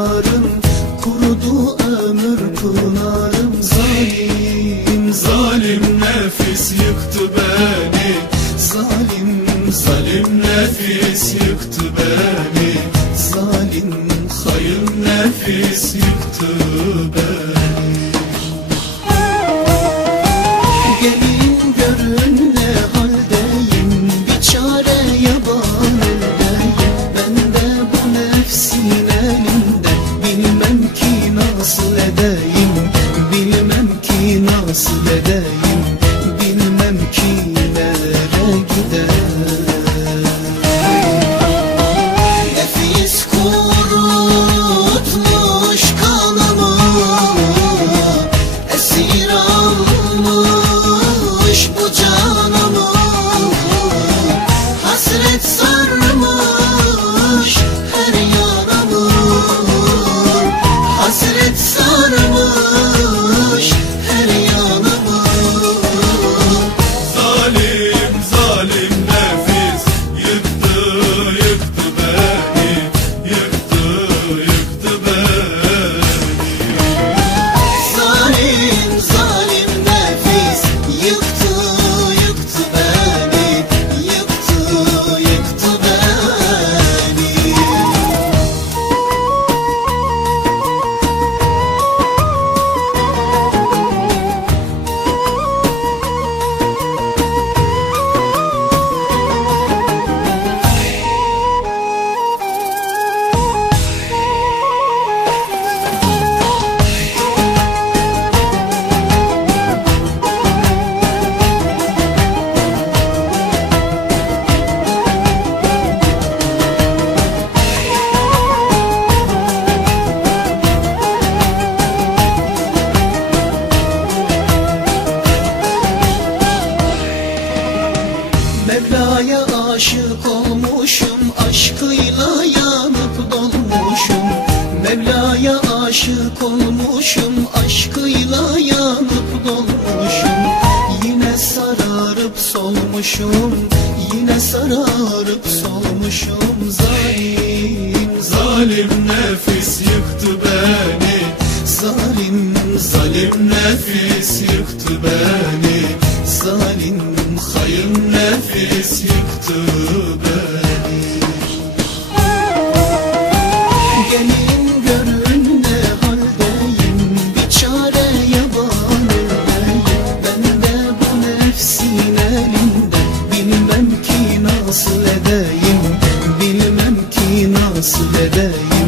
pınarım Kurudu ömür pınarım. Zalim, zalim nefis yıktı beni. Zalim, zalim nefis yıktı beni. Zalim, hayır nefis yıktı beni. Ki Mevla'ya aşık olmuşum Aşkıyla yanıp dolmuşum. Mevla'ya aşık olmuşum Aşkıyla yanıp dolmuşum. Yine sararıp solmuşum Yine sararıp solmuşum. Zalim, Zalim nefis yıktı beni. Zalim, Zalim nefis yıktı beni salim Hayır nefes yıktı beni. Gelin görün ne haldeyim Bir çare yaban Ben de bu nefsin elinde Bilmem ki nasıl edeyim Bilmem ki nasıl edeyim.